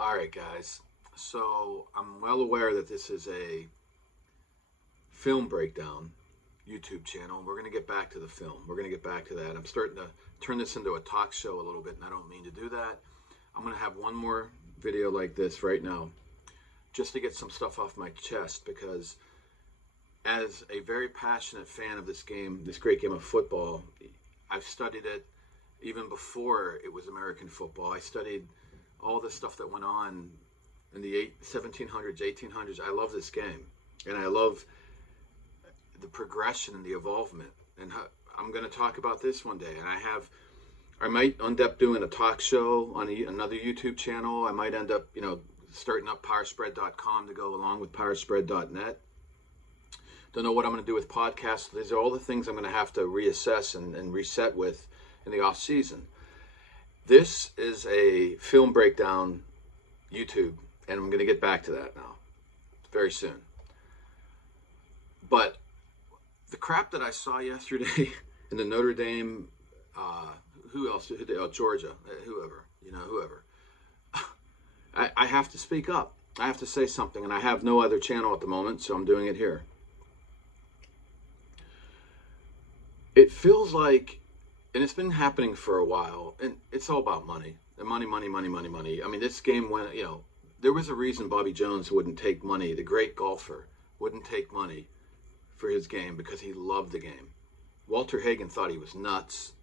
All right, guys. So I'm well aware that this is a film breakdown YouTube channel. We're going to get back to the film. We're going to get back to that. I'm starting to turn this into a talk show a little bit, and I don't mean to do that. I'm going to have one more video like this right now just to get some stuff off my chest because as a very passionate fan of this game, this great game of football, I've studied it even before it was American football. I studied all the stuff that went on in the 1700s, 1800s. I love this game, and I love the progression and the evolvement. And I'm going to talk about this one day. And I might end up doing a talk show on another YouTube channel. I might end up, starting up powerspread.com to go along with powerspread.net. Don't know what I'm going to do with podcasts. These are all the things I'm going to have to reassess and reset with in the off season. This is a film breakdown YouTube, and I'm going to get back to that now very soon. But the crap that I saw yesterday in the Notre Dame, who else? Georgia, whoever. I have to speak up. I have to say something, and I have no other channel at the moment, so I'm doing it here. It feels like, and it's been happening for a while, and it's all about money. And money. I mean, this game went, there was a reason Bobby Jones wouldn't take money, the great golfer, wouldn't take money for his game because he loved the game. Walter Hagen thought he was nuts.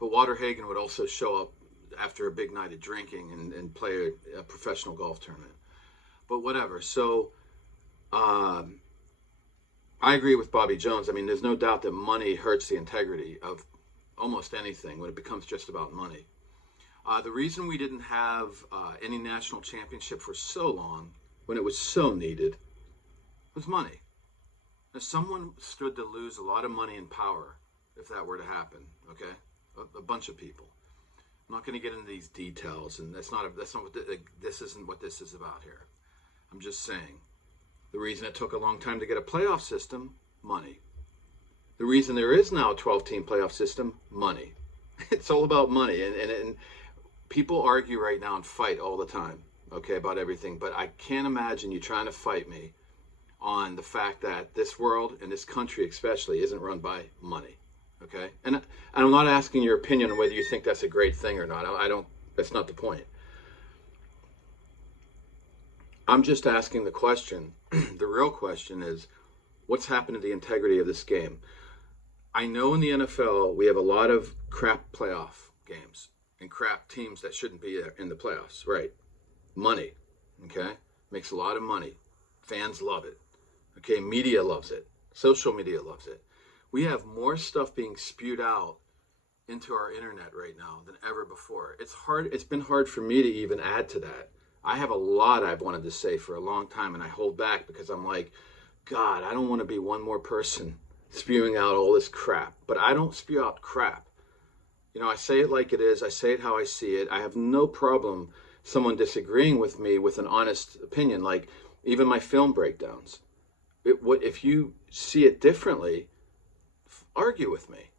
But Walter Hagen would also show up after a big night of drinking and play a professional golf tournament. But whatever. So, I agree with Bobby Jones. I mean, there's no doubt that money hurts the integrity of almost anything when it becomes just about money. The reason we didn't have any national championship for so long, when it was so needed, was money. Now, someone stood to lose a lot of money and power if that were to happen. Okay, a bunch of people. I'm not going to get into these details, and that's not what this isn't what this is about here. I'm just saying. The reason it took a long time to get a playoff system, money. The reason there is now a 12-team playoff system, money. It's all about money. And people argue right now and fight all the time, okay, about everything. But I can't imagine you trying to fight me on the fact that this world and this country especially isn't run by money, okay? And I'm not asking your opinion on whether you think that's a great thing or not. I don't, that's not the point. I'm just asking the question. The real question is, what's happened to the integrity of this game? I know in the NFL we have a lot of crap playoff games and crap teams that shouldn't be in the playoffs, right? Money, okay? Makes a lot of money. Fans love it, okay? Media loves it. Social media loves it. We have more stuff being spewed out into our internet right now than ever before. It's been hard for me to even add to that. I have a lot I've wanted to say for a long time, and I hold back because I'm like, God, I don't want to be one more person spewing out all this crap. But I don't spew out crap. I say it like it is. I say it how I see it. I have no problem someone disagreeing with me with an honest opinion, like even my film breakdowns. If you see it differently, argue with me,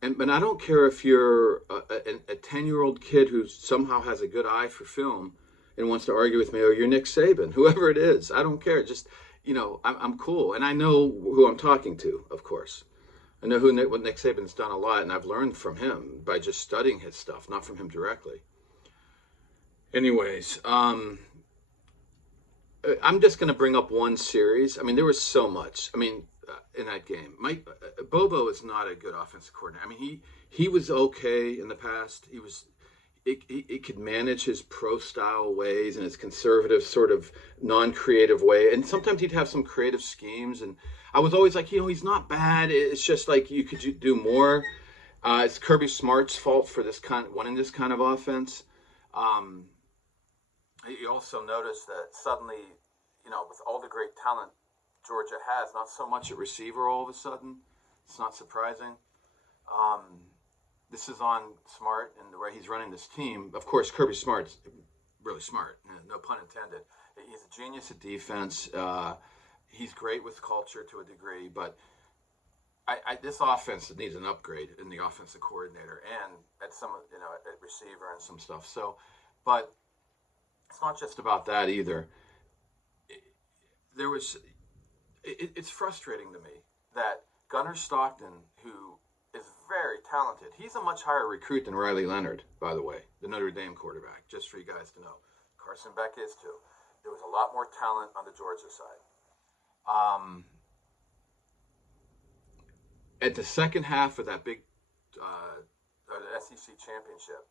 But I don't care if you're a 10-year-old kid who somehow has a good eye for film and wants to argue with me, or you're Nick Saban, whoever it is. I don't care. Just, I'm cool. And I know who I'm talking to, of course. I know what Nick Saban's done a lot, and I've learned from him by just studying his stuff, not from him directly. Anyways, I'm just going to bring up one series. I mean, there was so much. In that game, Bobo is not a good offensive coordinator. I mean, he was okay in the past. He could manage his pro style ways and his conservative sort of non-creative way, and sometimes he'd have some creative schemes. And I was always like, he's not bad. It's just like you could do more. It's Kirby Smart's fault for winning this kind of offense. You also notice that suddenly, with all the great talent Georgia has, not so much at receiver all of a sudden. It's not surprising. This is on Smart and the way he's running this team. Of course, Kirby Smart's really smart, no pun intended. He's a genius at defense. He's great with culture to a degree, but this offense needs an upgrade in the offensive coordinator and at some, at receiver and some stuff. So, but it's not just about that either. It's frustrating to me that Gunnar Stockton, who is very talented, he's a much higher recruit than Riley Leonard, by the way, the Notre Dame quarterback, just for you guys to know. Carson Beck is too. There was a lot more talent on the Georgia side. At the second half of that big the SEC championship,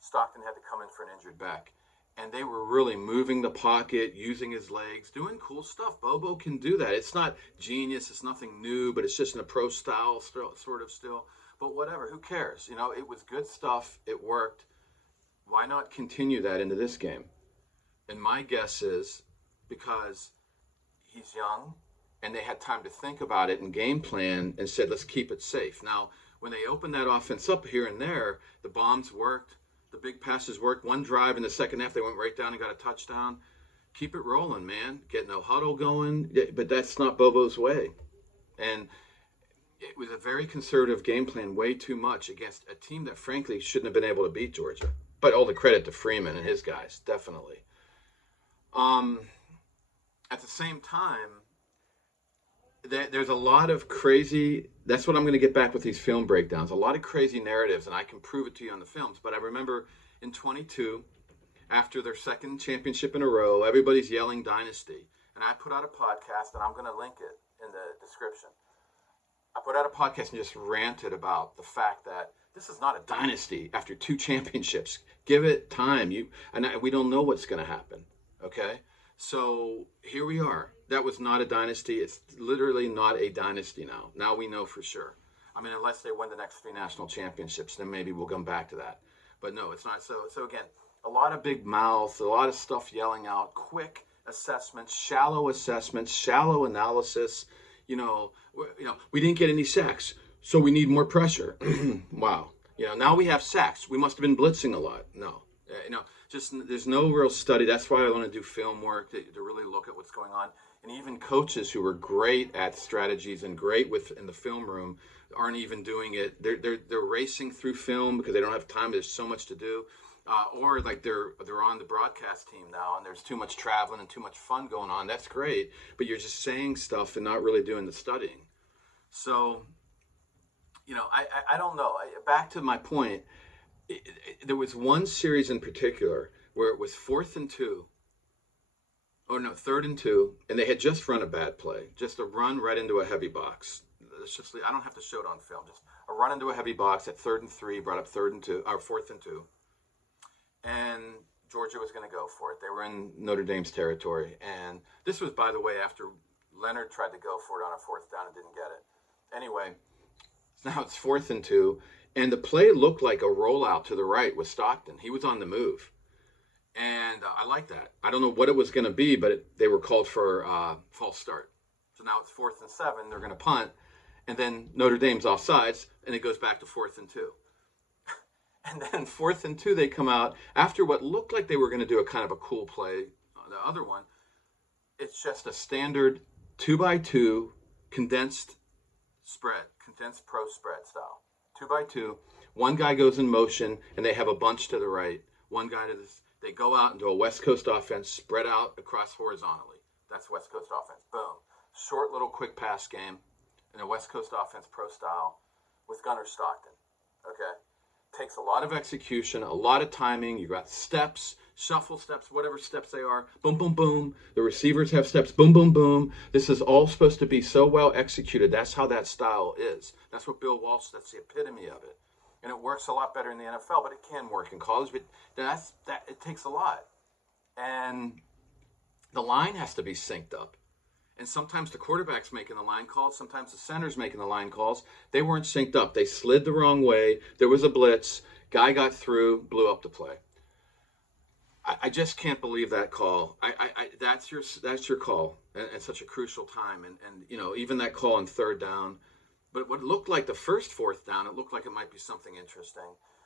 Stockton had to come in for an injured Beck. And they were really moving the pocket, using his legs, doing cool stuff. Bobo can do that. It's not genius. It's nothing new, but it's just in a pro style sort of still. But whatever, who cares? It was good stuff. It worked. Why not continue that into this game? And my guess is because he's young and they had time to think about it and game plan and said, let's keep it safe. Now, when they opened that offense up here and there, the bombs worked. The big passes worked. One drive in the second half, they went right down and got a touchdown. Keep it rolling, man. Get no huddle going. But that's not Bobo's way. And it was a very conservative game plan, way too much against a team that, frankly, shouldn't have been able to beat Georgia. But all the credit to Freeman and his guys, definitely. At the same time, there's a lot of crazy, that's what I'm going to get back with these film breakdowns, a lot of crazy narratives, and I can prove it to you on the films. But I remember in 22, after their second championship in a row, everybody's yelling dynasty. And I put out a podcast, and I'm going to link it in the description. I put out a podcast and just ranted about the fact that this is not a dynasty after 2 championships. Give it time. We don't know what's going to happen, okay? So here we are. That was not a dynasty. It's literally not a dynasty now. Now we know for sure. I mean, unless they win the next 3 national championships, then maybe we'll come back to that. But no, it's not. So again, a lot of big mouths, a lot of stuff yelling out, quick assessments, shallow analysis. We didn't get any sacks, so we need more pressure. Wow. Now we have sacks. We must have been blitzing a lot. No. Just there's no real study. That's why I want to do film work to really look at what's going on. And even coaches who are great at strategies and great in the film room aren't even doing it. They're racing through film because they don't have time. There's so much to do, or like they're on the broadcast team now, and there's too much traveling and too much fun going on. That's great, but you're just saying stuff and not really doing the studying. So, I don't know. Back to my point. There was one series in particular where it was 4th and 2. Oh no, 3rd and 2, and they had just run a bad play, just a run right into a heavy box. I don't have to show it on film. Just a run into a heavy box at 3rd and 3, brought up 4th and 2, and Georgia was going to go for it. They were in Notre Dame's territory, and this was, by the way, after Leonard tried to go for it on a 4th down and didn't get it. Anyway, now it's 4th and 2. And the play looked like a rollout to the right with Stockton. He was on the move. And I like that. I don't know what it was going to be, but they were called for false start. So now it's 4th and 7. They're going to punt. And then Notre Dame's offsides, and it goes back to 4th and 2. And then 4th and 2, they come out. After what looked like they were going to do a kind of a cool play, the other one, it's just a standard 2x2 condensed pro spread style. 2x2, one guy goes in motion, and they have a bunch to the right. One guy to this. They go out and do a West Coast offense, spread out across horizontally. That's West Coast offense. Boom. Short little quick pass game in a West Coast offense pro style with Gunnar Stockton. Okay? Takes a lot of execution, a lot of timing. You got steps, shuffle steps, whatever steps they are. Boom, boom, boom. The receivers have steps. Boom, boom, boom. This is all supposed to be so well executed. That's how that style is. That's what Bill Walsh, that's the epitome of it. And it works a lot better in the NFL, but it can work in college. But it takes a lot. And the line has to be synced up. And sometimes the quarterback's making the line calls. Sometimes the center's making the line calls. They weren't synced up. They slid the wrong way. There was a blitz. Guy got through, blew up the play. I just can't believe that call. That's your call at such a crucial time. And even that call on 3rd down. But what looked like the first 4th down, it looked like it might be something interesting.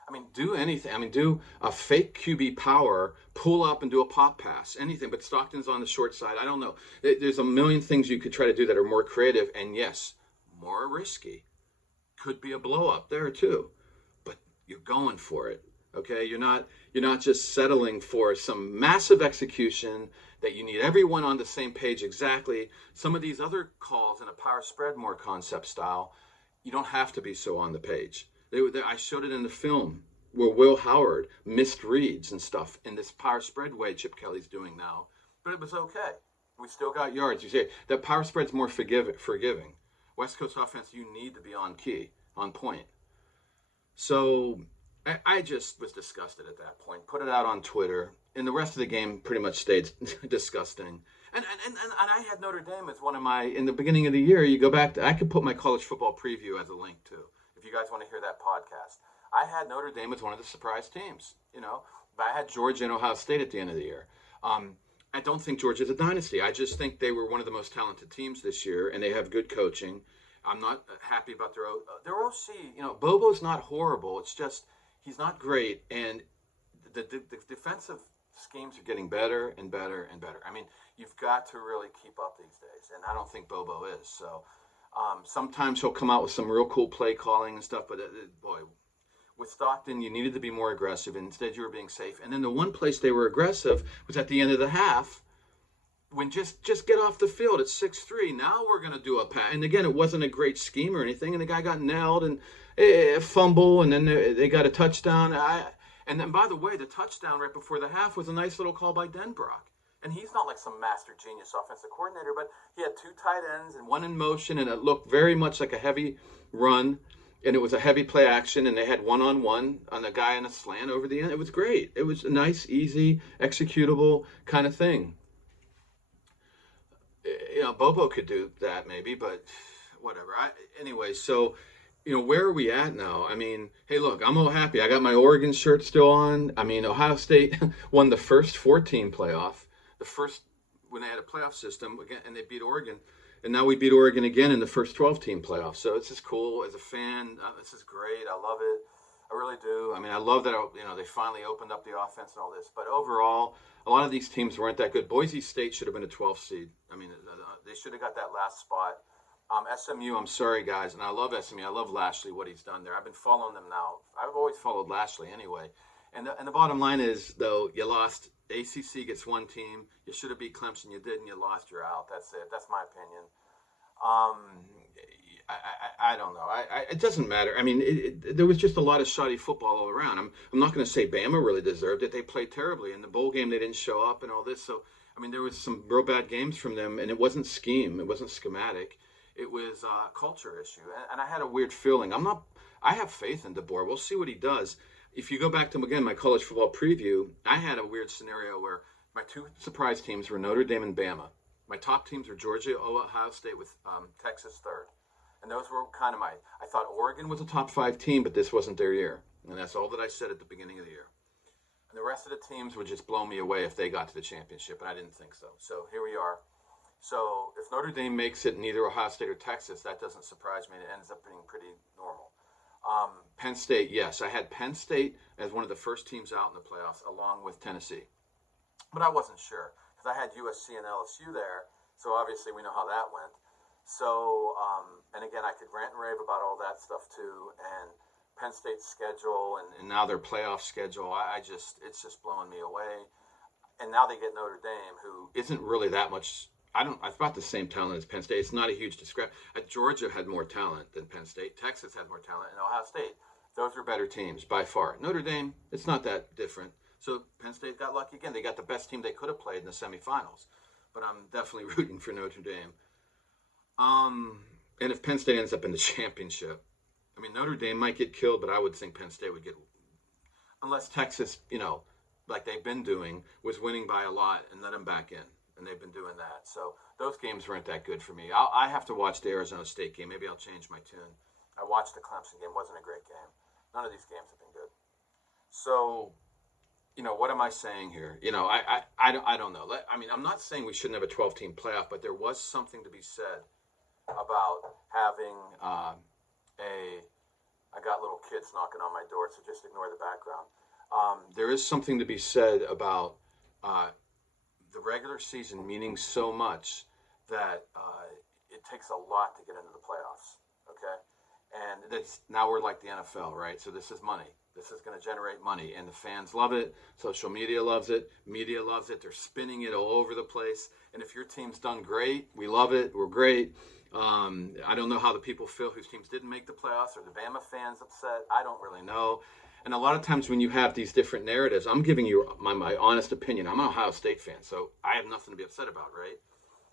I mean, do anything. I mean, do a fake QB power, pull up and do a pop pass, anything. But Stockton's on the short side. I don't know. There's a million things you could try to do that are more creative and, yes, more risky. could be a blow up there too, but you're going for it. Okay, you're not just settling for some massive execution that you need everyone on the same page exactly. Some of these other calls in a power spread more concept style, you don't have to be so on the page. I showed it in the film where Will Howard missed reads and stuff in this power spread way Chip Kelly's doing now, but it was okay. We still got yards. You say that power spread's more forgiving. West Coast offense, you need to be on key, on point. So I just was disgusted at that point. Put it out on Twitter, and the rest of the game pretty much stayed disgusting. And I had Notre Dame as one of my, in the beginning of the year, you go back to, I could put my college football preview as a link too, if you guys want to hear that podcast. I had Notre Dame as one of the surprise teams, but I had Georgia and Ohio State at the end of the year. I don't think Georgia's a dynasty. I just think they were one of the most talented teams this year, and they have good coaching. I'm not happy about their OC. Bobo's not horrible. It's just he's not great, and the defensive schemes are getting better and better and better. I mean, you've got to really keep up these days, and I don't think Bobo is. So sometimes he'll come out with some real cool play calling and stuff, but boy, with Stockton, you needed to be more aggressive, and instead you were being safe. And then the one place they were aggressive was at the end of the half, when just get off the field at 6-3. Now we're going to do a pass. And again, it wasn't a great scheme or anything, and the guy got nailed and a fumble, and then they got a touchdown. And then, by the way, the touchdown right before the half was a nice little call by Denbrock. And he's not like some master genius offensive coordinator, but he had two tight ends and one in motion, and it looked very much like a heavy run. And it was a heavy play action, and they had one-on-one on the guy in a slant over the end. It was great. It was a nice, easy, executable kind of thing. Bobo could do that maybe, but whatever. Anyway, so, where are we at now? I mean, hey, look, I'm all happy. I got my Oregon shirt still on. I mean, Ohio State won the first 14 playoff, the first when they had a playoff system, again, and they beat Oregon. And now we beat Oregon again in the first 12-team playoff. So it's just cool as a fan. This is great. I love it. I really do. I mean, I love that, they finally opened up the offense and all this. But overall, a lot of these teams weren't that good. Boise State should have been a 12th seed. I mean, they should have got that last spot. SMU, I'm sorry, guys, and I love SMU. I love Lashley, what he's done there. I've been following them now. I've always followed Lashley anyway. And the bottom line is, though, you lost. ACC gets one team. You should have beat Clemson. You did, and you lost. You're out. That's it. That's my opinion. I don't know. It doesn't matter. I mean, there was just a lot of shoddy football all around. I'm not going to say Bama really deserved it. They played terribly. In the bowl game, they didn't show up and all this. So, I mean, there was some real bad games from them, and it wasn't scheme. It wasn't schematic. It was a culture issue. And I had a weird feeling. I have faith in DeBoer. We'll see what he does. If you go back to, again, my college football preview, I had a weird scenario where my two surprise teams were Notre Dame and Bama. My top teams were Georgia, Ohio State with Texas third. And those were kind of I thought Oregon was a top 5 team, but this wasn't their year. And that's all that I said at the beginning of the year. And the rest of the teams would just blow me away if they got to the championship, and I didn't think so. So here we are. So if Notre Dame makes it in either Ohio State or Texas, that doesn't surprise me. It ends up being pretty normal. Penn State, yes. I had Penn State as one of the first teams out in the playoffs, along with Tennessee. But I wasn't sure, because I had USC and LSU there, so obviously we know how that went. So, and again, I could rant and rave about all that stuff too, and Penn State's schedule, and now their playoff schedule, it's just blowing me away. And now they get Notre Dame, who isn't really that much. I've got the same talent as Penn State. It's not a huge discrepancy. Georgia had more talent than Penn State. Texas had more talent, and Ohio State. Those were better teams by far. Notre Dame, it's not that different. So Penn State got lucky again. They got the best team they could have played in the semifinals. But I'm definitely rooting for Notre Dame. And if Penn State ends up in the championship, I mean, Notre Dame might get killed, but I would think Penn State would get, unless Texas, like they've been doing, was winning by a lot and let them back in. And they've been doing that. So those games weren't that good for me. I have to watch the Arizona State game. Maybe I'll change my tune. I watched the Clemson game. It wasn't a great game. None of these games have been good. So, what am I saying here? I don't know. I mean, I'm not saying we shouldn't have a 12-team playoff, but there was something to be said about having I got little kids knocking on my door, so just ignore the background. There is something to be said about the regular season meaning so much that it takes a lot to get into the playoffs, okay? And now we're like the NFL, right? So this is money. This is going to generate money, and the fans love it. Social media loves it. Media loves it. They're spinning it all over the place. And if your team's done great, we love it. We're great. I don't know how the people feel whose teams didn't make the playoffs. Are the Bama fans upset? I don't really know. And a lot of times when you have these different narratives, I'm giving you my honest opinion. I'm an Ohio State fan, so I have nothing to be upset about, right?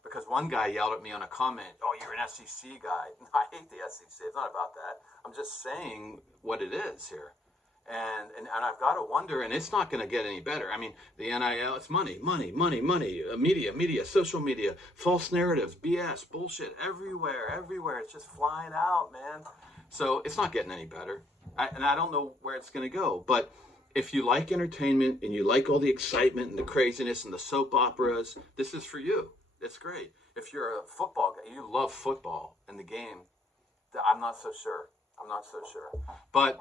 Because one guy yelled at me on a comment, "Oh, you're an SEC guy." I hate the SEC. It's not about that. I'm just saying what it is here. And I've got to wonder, and it's not going to get any better. I mean, the NIL, it's money, money, money, money, media, social media, false narratives, BS, bullshit, everywhere. It's just flying out, man. So it's not getting any better. And I don't know where it's going to go. But if you like entertainment and you like all the excitement and the craziness and the soap operas, this is for you. It's great. If you're a football guy, you love football and the game, I'm not so sure. But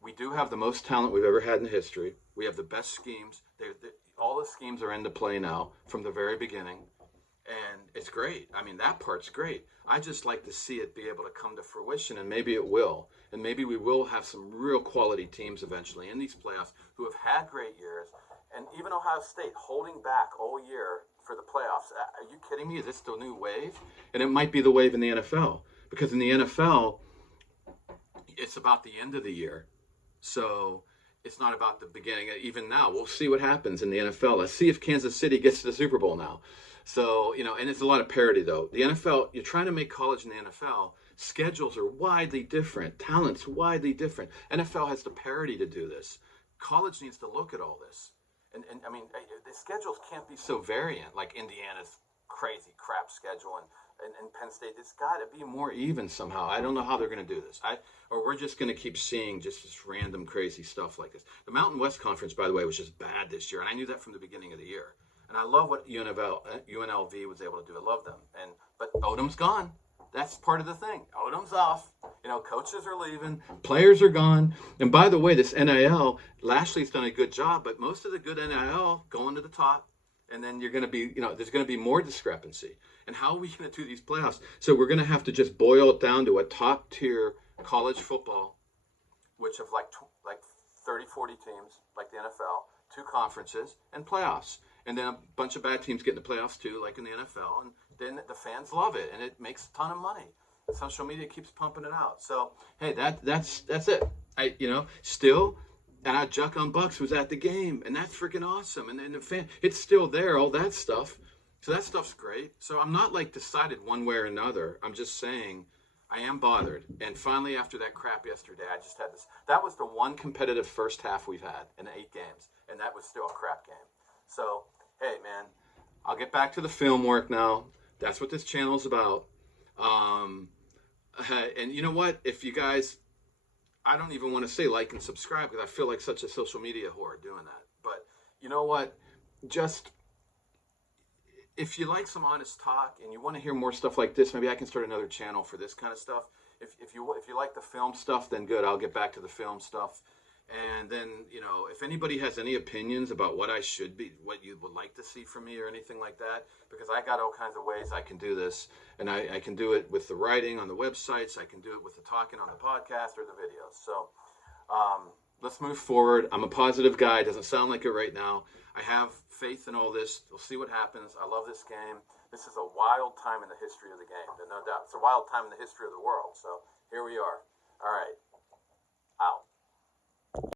we do have the most talent we've ever had in history. We have the best schemes. All the schemes are into play now from the very beginning. And it's great. I mean, that part's great. I just like to see it be able to come to fruition, and maybe it will. And maybe we will have some real quality teams eventually in these playoffs who have had great years. And even Ohio State holding back all year for the playoffs. Are you kidding me? Is this the new wave? And it might be the wave in the NFL. Because in the NFL, it's about the end of the year. So it's not about the beginning. Even now, we'll see what happens in the NFL. Let's see if Kansas City gets to the Super Bowl now. So, and it's a lot of parity, though. The NFL, you're trying to make college in the NFL. Schedules are widely different. Talent's widely different. NFL has the parity to do this. College needs to look at all this. And I mean, the schedules can't be so variant, like Indiana's crazy crap schedule and Penn State. It's got to be more even somehow. I don't know how they're going to do this. Or we're just going to keep seeing just this random crazy stuff like this. The Mountain West Conference, by the way, was just bad this year, and I knew that from the beginning of the year. And I love what UNLV was able to do. I love them. But Odom's gone. That's part of the thing. Odom's off. Coaches are leaving. Players are gone. And by the way, this NIL, Lashley's done a good job, but most of the good NIL going to the top. And then you're going to be, there's going to be more discrepancy. And how are we going to do these playoffs? So we're going to have to just boil it down to a top tier college football, which of like 30, 40 teams, like the NFL, 2 conferences, and playoffs. And then a bunch of bad teams get in the playoffs too, like in the NFL. And then the fans love it, and it makes a ton of money. Social media keeps pumping it out. So, hey, that's it. Still, and Juck on Bucks was at the game, and that's freaking awesome. And the fan, it's still there, all that stuff. So that stuff's great. So I'm not decided one way or another. I'm just saying I am bothered. And finally, after that crap yesterday, I just had this. That was the one competitive first half we've had in 8 games, and that was still a crap game. So, hey, man, I'll get back to the film work now. That's what this channel's about. And you know what? If you guys, I don't even want to say like and subscribe because I feel like such a social media whore doing that. But you know what? Just if you like some honest talk and you want to hear more stuff like this, maybe I can start another channel for this kind of stuff. If you like the film stuff, then good. I'll get back to the film stuff. And then, if anybody has any opinions about what I should be, what you would like to see from me or anything like that, because I got all kinds of ways I can do this. And I can do it with the writing on the websites. I can do it with the talking on the podcast or the videos. So let's move forward. I'm a positive guy. Doesn't sound like it right now. I have faith in all this. We'll see what happens. I love this game. This is a wild time in the history of the game. No doubt. It's a wild time in the history of the world. So here we are. All right.